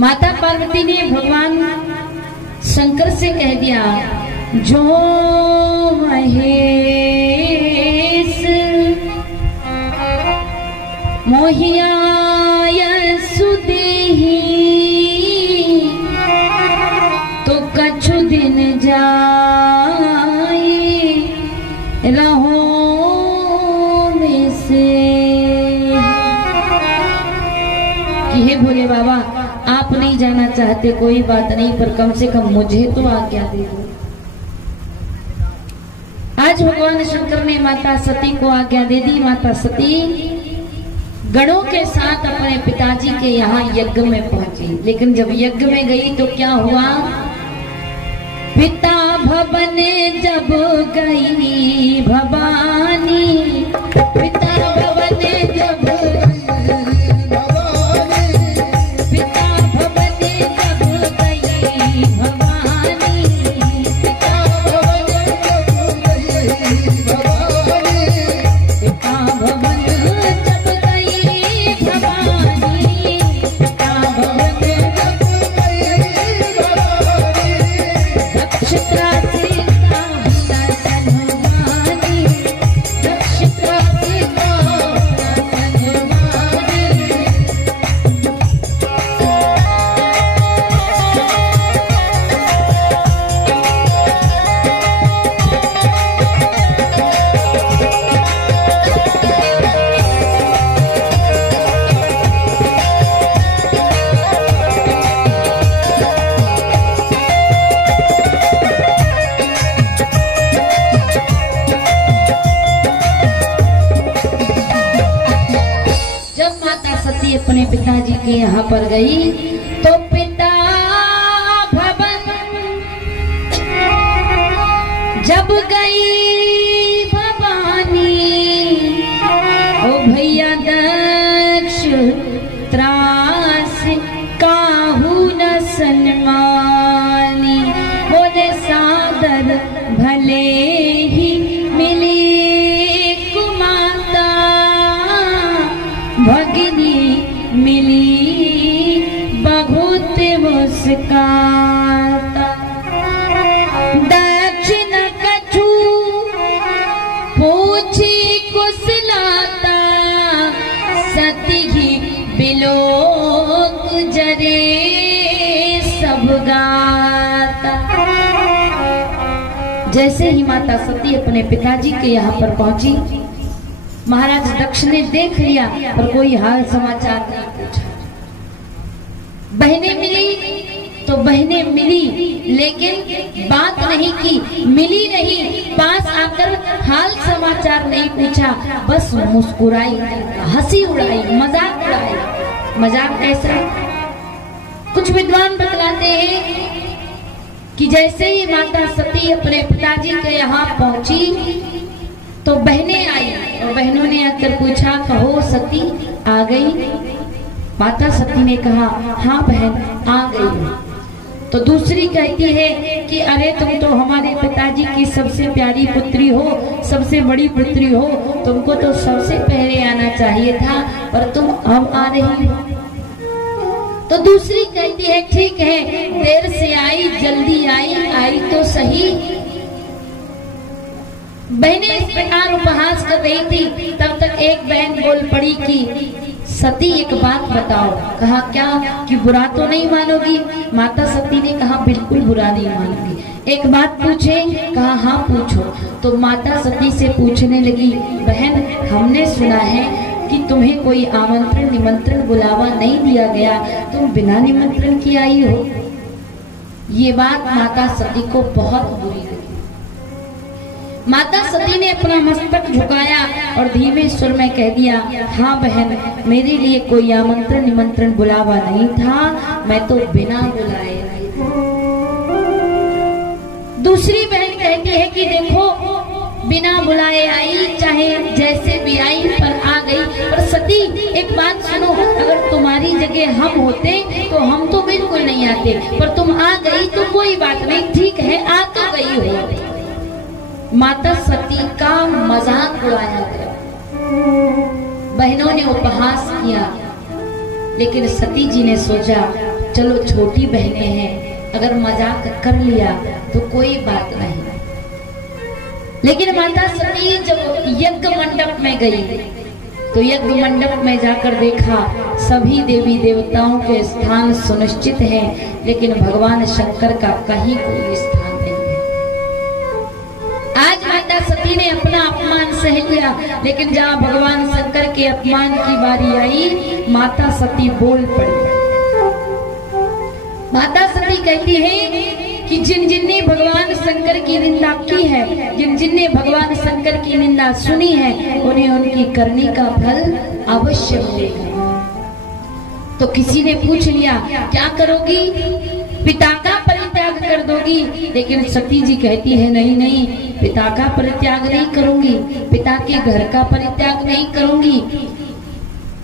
माता पार्वती ने भगवान शंकर से कह दिया, जो महेश मोहिया सुदेही तो कछु दिन जाए रहो में से। कि हे भोले बाबा, आप नहीं जाना चाहते कोई बात नहीं, पर कम से कम मुझे तो आज्ञा दे दो। आज भगवान शंकर ने माता सती को आज्ञा दे दी। माता सती गणों के साथ अपने पिताजी के यहाँ यज्ञ में पहुंची। लेकिन जब यज्ञ में गई तो क्या हुआ? पिता भवन जब गई भवानी, पिता भवन जब अपने पिताजी के यहाँ पर गई तो पिता भवन जब गई भवानी, ओ भैया दक्ष त्रास काहू न सन्मानी, बोले सादर भले ही मिली कुमाता, भगिनी मिली बहुत मुस्काता। दक्षिण कछु पूछी कुशलाता, सती ही बिलोक जरे सब गाता। जैसे ही माता सती अपने पिताजी के यहाँ पर पहुंची, महाराज दक्ष ने देख लिया पर कोई हाल समाचार नहीं पूछा। बहनें मिली तो बहनें मिली, लेकिन बात नहीं की, मिली नहीं, पास आकर हाल समाचार नहीं पूछा, बस मुस्कुराई, हंसी उड़ाई, मजाक उड़ाई। मजाक कैसा? कुछ विद्वान बतलाते हैं कि जैसे ही माता सती अपने पिताजी के यहाँ पहुंची तो बहनें आई और बहनों ने आकर पूछा, कहो सती आ गई? माता सती ने कहा, हाँ बहन आ गई। तो दूसरी कहती है कि अरे तुम तो हमारे पिताजी की सबसे प्यारी पुत्री हो, सबसे बड़ी पुत्री हो, तुमको तो सबसे पहले आना चाहिए था, पर तुम अब आ रही हो। तो दूसरी कहती है, ठीक है देर से आई जल्दी आई, आई तो सही। बहनें इस प्रकार उपहास कर रही थी, तब तक एक बहन बोल पड़ी कि सती एक बात बताओ। कहा क्या? कि बुरा तो नहीं मानोगी? माता सती ने कहा बिल्कुल बुरा नहीं मानोगी। एक बात पूछे? कहा हाँ पूछो। तो माता सती से पूछने लगी, बहन हमने सुना है कि तुम्हें कोई आमंत्रण निमंत्रण बुलावा नहीं दिया गया, तुम बिना निमंत्रण की आई हो। ये बात माता सती को बहुत बुरी लगी। माता सती ने अपना मस्तक झुकाया और धीमे सुर में कह दिया, हाँ बहन मेरे लिए कोई आमंत्रण निमंत्रण बुलावा नहीं था, मैं तो बिना बुलाए आई। दूसरी बहन कहती है कि देखो बिना बुलाए आई, चाहे जैसे भी आई पर आ गई। पर सती एक बात सुनो, अगर तुम्हारी जगह हम होते तो हम तो बिल्कुल नहीं आते, पर तुम आ गई तो कोई बात नहीं, ठीक है आ तो गई हो। माता सती का मजाक उड़ाया गया, बहनों ने उपहास किया, लेकिन सती जी ने सोचा चलो छोटी बहनें हैं, अगर मजाक कर लिया तो कोई बात नहीं। लेकिन माता सती जब यज्ञ मंडप में गई तो यज्ञ मंडप में जाकर देखा सभी देवी देवताओं के स्थान सुनिश्चित हैं, लेकिन भगवान शंकर का कहीं कोई स्थान नहीं है। आज माता सती ने अपना अपमान सह लिया, लेकिन जहाँ भगवान शंकर के अपमान की बारी आई, माता सती बोल पड़ी। माता सती कहती है कि जिन जिन ने भगवान शंकर की निंदा की है, जिन जिन ने भगवान शंकर की निंदा सुनी है, उन्हें उनकी करनी का फल अवश्य मिलेगा। तो किसी ने पूछ लिया क्या करोगी, पिता का परित्याग कर दोगी? लेकिन सती जी कहती है नहीं नहीं, पिता का परित्याग नहीं करूंगी, पिता के घर का परित्याग नहीं करूंगी,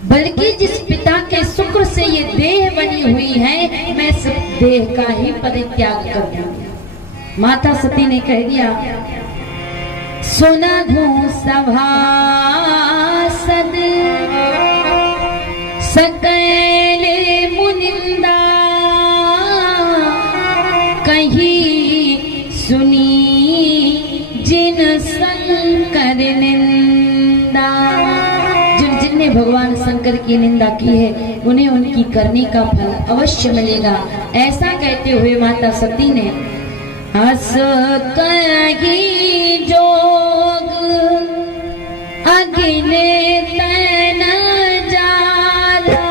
बल्कि जिस पिता के शुक्र से ये देह बनी हुई है, मैं इस देह का ही परित्याग कर दूंगी। माता सती ने कह दिया सुनहु सभासद सकल मुनिंदा, कहीं सुनी जिन शंकर निंदा। जिनने भगवान शंकर की निंदा की है, उन्हें उनकी करनी का फल अवश्य मिलेगा। ऐसा कहते हुए माता सती ने हस कही जोग अगिले तन जाला,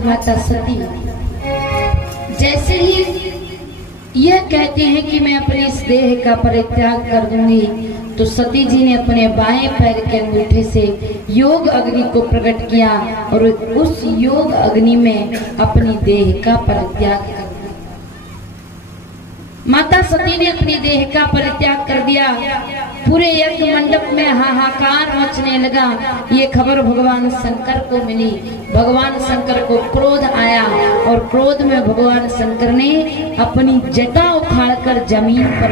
माता सती जैसे ही यह कहते हैं कि मैं अपने इस देह का परित्याग कर दूंगी, तो सती जी ने अपने बाएं पैर के अंगूठे से योग अग्नि को प्रकट किया और उस योग अग्नि में अपनी देह का परित्याग कर दिया। माता सती ने अपनी देह का परित्याग कर दिया। पूरे यज्ञ मंडप में हाहाकार मचने लगा। ये खबर भगवान शंकर को मिली। भगवान शंकर को क्रोध आया और क्रोध में भगवान शंकर ने अपनी जटा उखाड़कर जमीन पर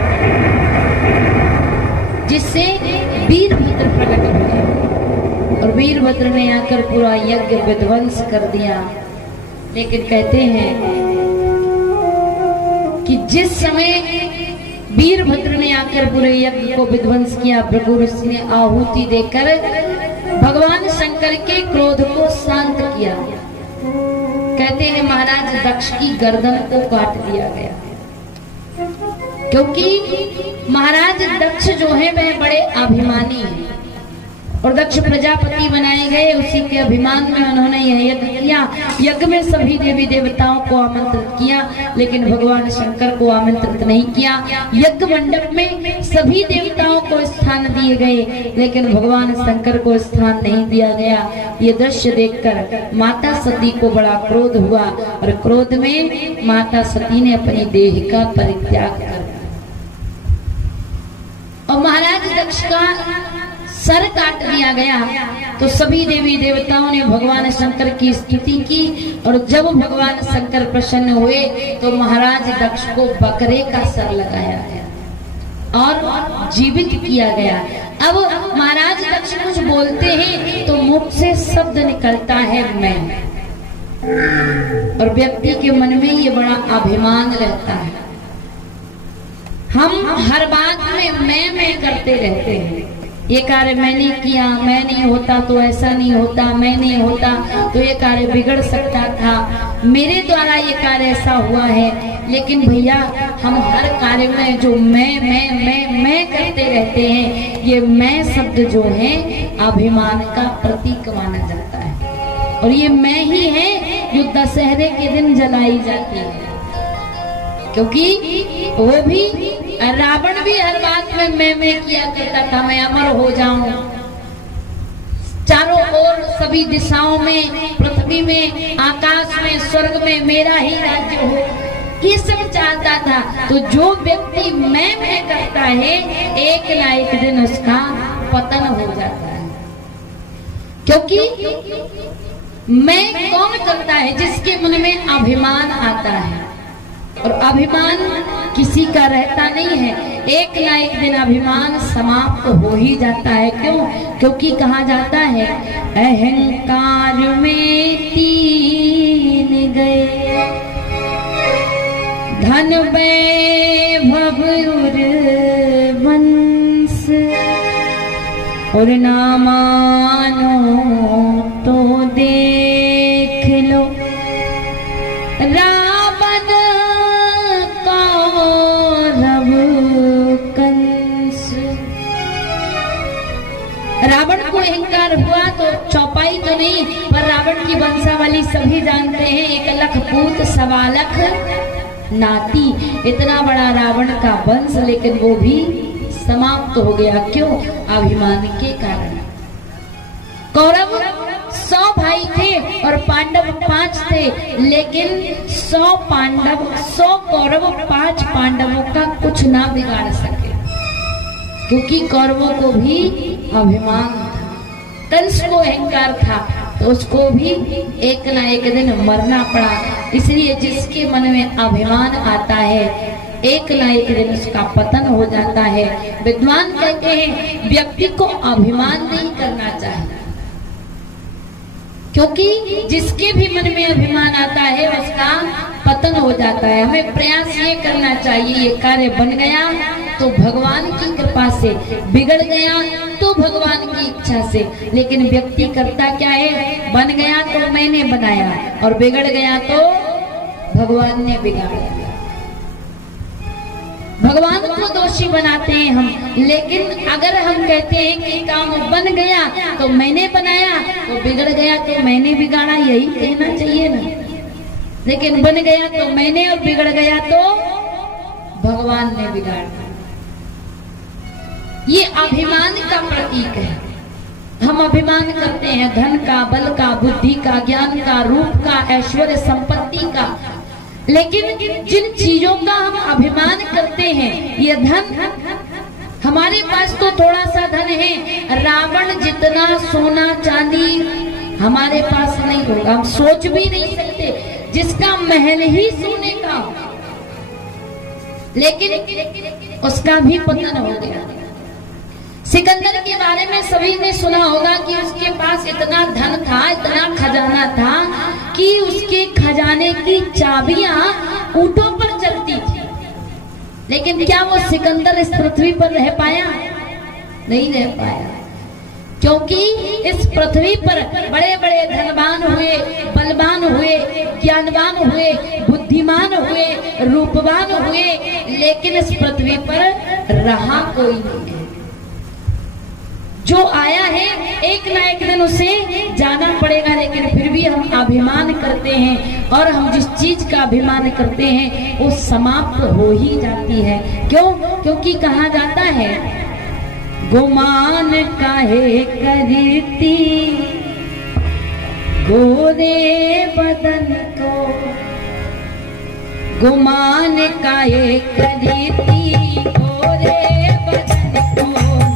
जिससे वीरभद्र प्रकट हुए और वीरभद्र ने आकर पूरा यज्ञ विध्वंस कर दिया। लेकिन कहते हैं कि जिस समय वीरभद्र ने आकर पूरे यज्ञ को विध्वंस किया, भृगु ऋषि ने आहुति देकर भगवान शंकर के क्रोध को शांत किया। कहते हैं महाराज दक्ष की गर्दन को काट दिया गया, क्योंकि महाराज दक्ष जो है वह बड़े अभिमानी हैं और दक्ष प्रजापति बनाए गए। उसी के अभिमान में उन्होंने यह यज्ञ किया। यज्ञ में सभी देवी देवताओं को आमंत्रित किया, लेकिन भगवान शंकर को आमंत्रित नहीं किया। यज्ञ मंडप में सभी देवताओं को स्थान दिए गए, लेकिन भगवान शंकर को स्थान नहीं दिया गया। ये दृश्य देखकर माता सती को बड़ा क्रोध हुआ और क्रोध में माता सती ने अपनी देह का परित्याग कर और महाराज दक्ष का सर काट दिया गया। तो सभी देवी देवताओं ने भगवान शंकर की स्तुति की और जब भगवान शंकर प्रसन्न हुए तो महाराज दक्ष को बकरे का सर लगाया गया और जीवित किया गया। अब महाराज दक्ष कुछ बोलते हैं तो मुख से शब्द निकलता है मैं, और व्यक्ति के मन में ये बड़ा अभिमान रहता है। हम हर बात में मैं करते रहते हैं। ये कार्य मैंने किया, मैं नहीं होता तो ऐसा नहीं होता, मैं नहीं होता तो ये कार्य बिगड़ सकता था, मेरे द्वारा ये कार्य ऐसा हुआ है। लेकिन भैया हम हर कार्य में जो मैं करते रहते हैं, ये मैं शब्द जो है अभिमान का प्रतीक माना जाता है। और ये मैं ही है जो दशहरे के दिन जलाई जाती है, क्योंकि वो भी रावण भी हर बात में मैं किया करता था, मैं अमर हो जाऊं, चारों ओर सभी दिशाओं में, पृथ्वी में, आकाश में, स्वर्ग में मेरा ही राज्य हो, ये सब चाहता था। तो जो व्यक्ति मैं करता है, एक ना एक दिन उसका पतन हो जाता है। क्योंकि मैं कौन करता है? जिसके मन में अभिमान आता है, और अभिमान किसी का रहता नहीं है। एक ना एक दिन अभिमान समाप्त हो ही जाता है। क्यों? क्योंकि कहा जाता है अहंकार में तीन गए, धन वैभव वंश, और ना मानो तो देख लो रावण कौरव कंस। रावण को अहंकार हुआ तो चौपाई तो नहीं, पर रावण की वंशावली सभी जानते हैं। 1 लाख पूत 1.25 लाख नाती, इतना बड़ा रावण का वंश, लेकिन वो भी समाप्त हो गया। क्यों? अभिमान के कारण। कौरव 100 भाई थे और पांडव 5 थे, लेकिन 100 पांडव 100 कौरव 5 पांडवों का कुछ ना बिगाड़ सके, क्योंकि कौरवों को भी अभिमान था, कंस को अहंकार था, तो उसको भी एक ना एक दिन मरना पड़ा। इसलिए जिसके मन में अभिमान आता है, एक ना एक दिन उसका पतन हो जाता है। विद्वान कहते हैं व्यक्ति को अभिमान नहीं करना चाहिए, क्योंकि जिसके भी मन में अभिमान आता है उसका पतन हो जाता है। हमें प्रयास ये करना चाहिए, ये कार्य बन गया तो भगवान की कृपा से, बिगड़ गया तो भगवान की इच्छा से। लेकिन व्यक्ति करता क्या है? बन गया तो मैंने बनाया, और बिगड़ गया तो भगवान ने बिगाड़ा। भगवान को दोषी बनाते हैं हम, लेकिन अगर हम कहते हैं कि काम बन गया तो मैंने बनाया, तो बिगड़ गया तो मैंने बिगाड़ा, यही कहना चाहिए ना। लेकिन बन गया तो मैंने और बिगड़ गया तो भगवान ने बिगाड़ा। ये अभिमान का प्रतीक है। हम अभिमान करते हैं धन का, बल का, बुद्धि का, ज्ञान का, रूप का, ऐश्वर्य संपत्ति का, लेकिन जिन चीजों का हम अभिमान करते हैं, ये धन, हमारे पास तो थोड़ा सा धन है, रावण जितना सोना चांदी हमारे पास नहीं होगा, हम सोच भी नहीं सकते। जिसका महल ही सोने का हो, लेकिन उसका भी पतन हो गया। सिकंदर के बारे में सभी ने सुना होगा कि उसके पास इतना धन था, इतना खजाना था कि उसके खजाने की चाबियां ऊंटों पर चलती थी। लेकिन क्या वो सिकंदर इस पृथ्वी पर रह पाया? नहीं रह पाया, क्योंकि इस पृथ्वी पर बड़े बड़े धनवान हुए, बलवान हुए, ज्ञानवान हुए, बुद्धिमान हुए, रूपवान हुए, लेकिन इस पृथ्वी पर रहा कोई नहीं है। जो आया है एक ना एक दिन उसे जाना पड़ेगा, लेकिन फिर भी हम अभिमान करते हैं और हम जिस चीज का अभिमान करते हैं वो समाप्त हो ही जाती है। क्यों? क्योंकि कहा जाता है गुमान काहे करती गोरे बदन को, गुमान काहे करती गोरे बदन को,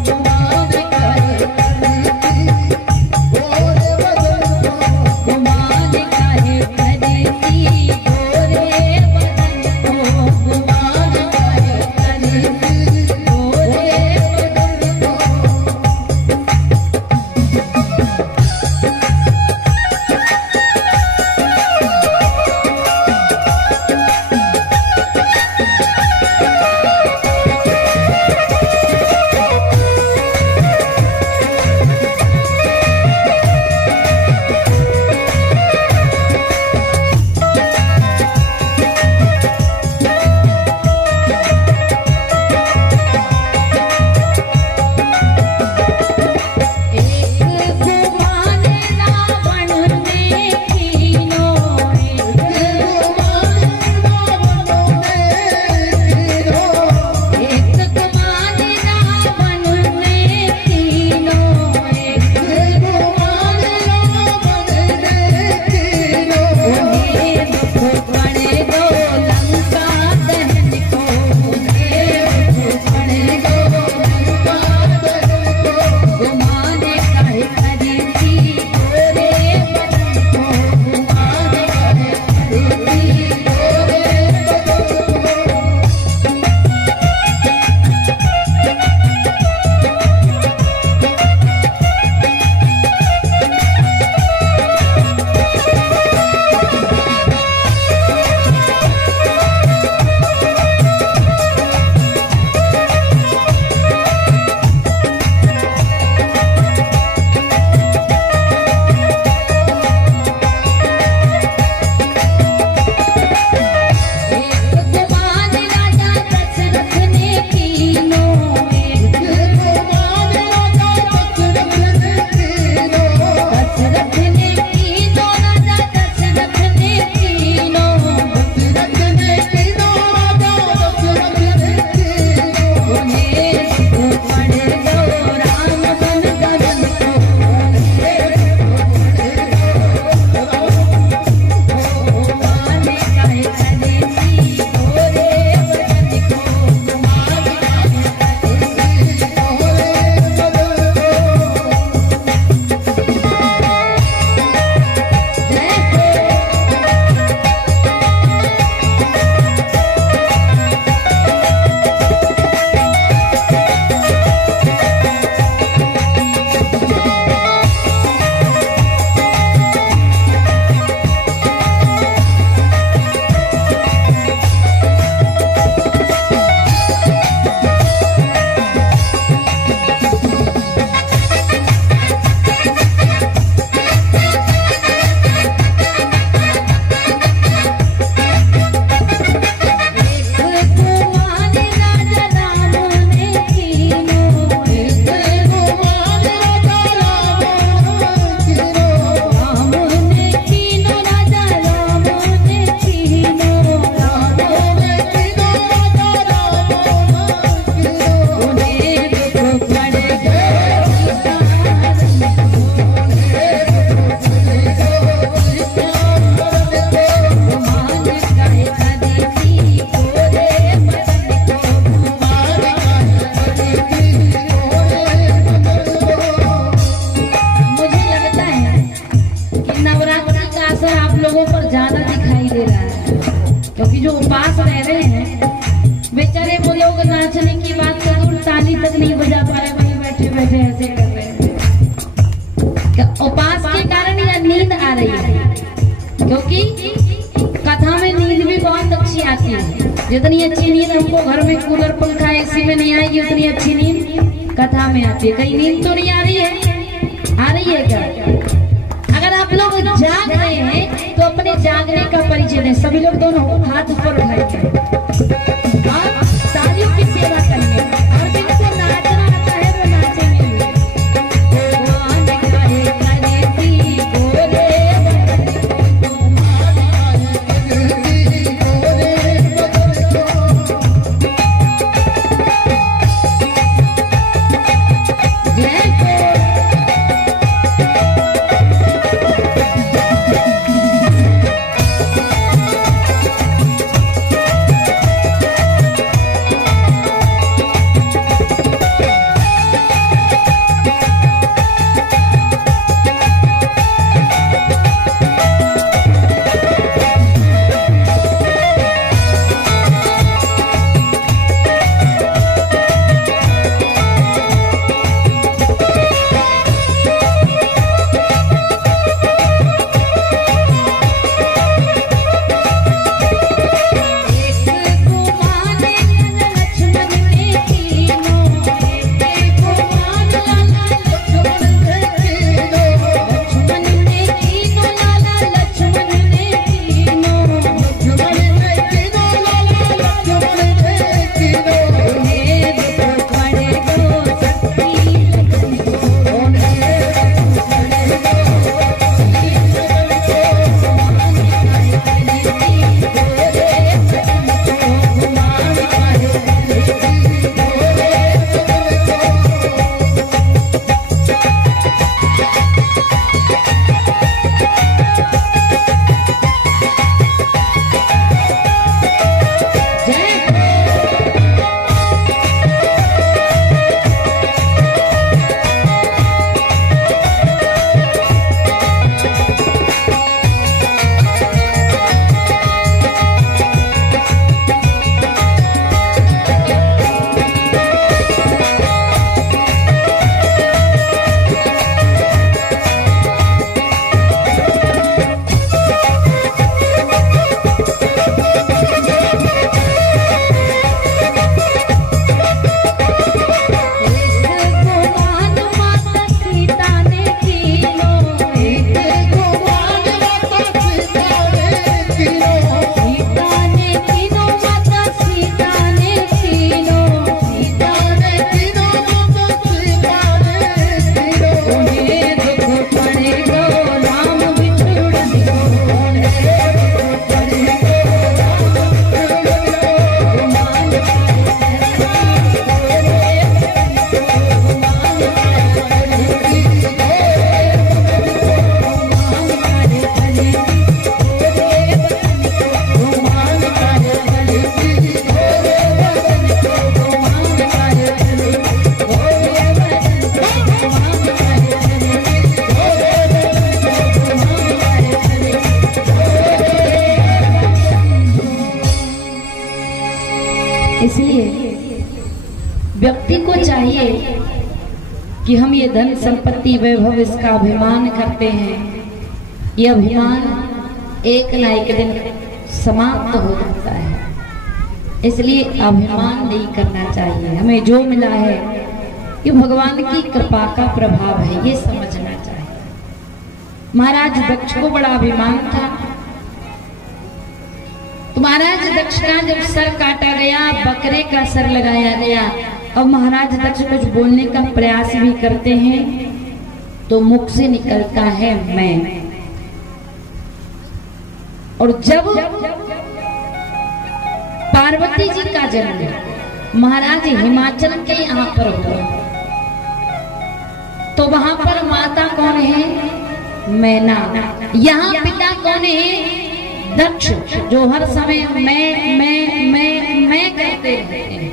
गुमान काहे करती गोरे बदन को, गुमान काहे करती गोरे बदन को, गुमान काहे करती गोरे बदन को। जितनी अच्छी नींद हमको घर में कूलर पंखा एसी में नहीं आएगी उतनी अच्छी नींद कथा में आती है। कहीं नींद तो नहीं आ रही है? आ रही है क्या? अगर आप लोग जाग रहे हैं तो अपने जागने का परिचय दें। सभी लोग दोनों हाथ ऊपर उठाएंगे और तालियों की सेवा करेंगे और जिनको नाचना आता है वो नाचेंगे। व्यक्ति को चाहिए कि हम ये धन संपत्ति वैभव इसका अभिमान करते हैं, ये अभिमान एक ना एक दिन समाप्त हो जाता है, इसलिए अभिमान नहीं करना चाहिए। हमें जो मिला है ये भगवान की कृपा का प्रभाव है, ये समझना चाहिए। महाराज दक्ष को बड़ा अभिमान था, तो महाराज दक्ष का जब सर काटा गया, बकरे का सर लगाया गया, अब महाराज दक्ष कुछ बोलने का प्रयास भी करते हैं तो मुख से निकलता है मैं। और जब पार्वती जी का जन्म महाराज हिमाचल के यहाँ पर हुआ, तो वहां पर माता कौन है? मैना। यहाँ पिता कौन है? दक्ष, जो हर समय मैं करते रहते हैं।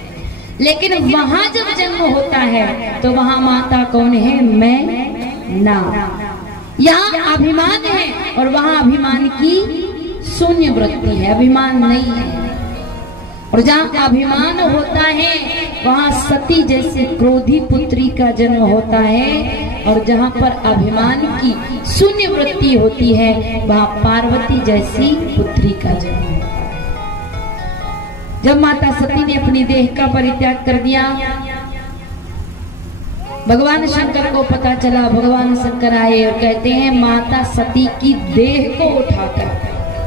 लेकिन वहां जब जन्म होता है तो वहां माता कौन है? मैं ना। यहाँ अभिमान है और वहां अभिमान की शून्य वृत्ति है, अभिमान नहीं है। और जहाँ अभिमान होता है वहां सती जैसी क्रोधी पुत्री का जन्म होता है, और जहाँ पर अभिमान की शून्य वृत्ति होती है वहां पार्वती जैसी पुत्री का जन्म होता है। जब माता सती ने अपनी देह का परित्याग कर दिया, भगवान शंकर को पता चला। भगवान शंकर आए और कहते हैं माता सती की देह को उठाकर,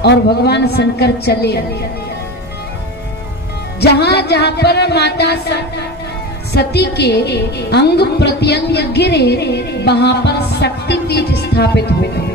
और भगवान शंकर चले। जहां जहां पर माता सती के अंग प्रत्यंग गिरे वहां पर शक्तिपीठ स्थापित हो गए।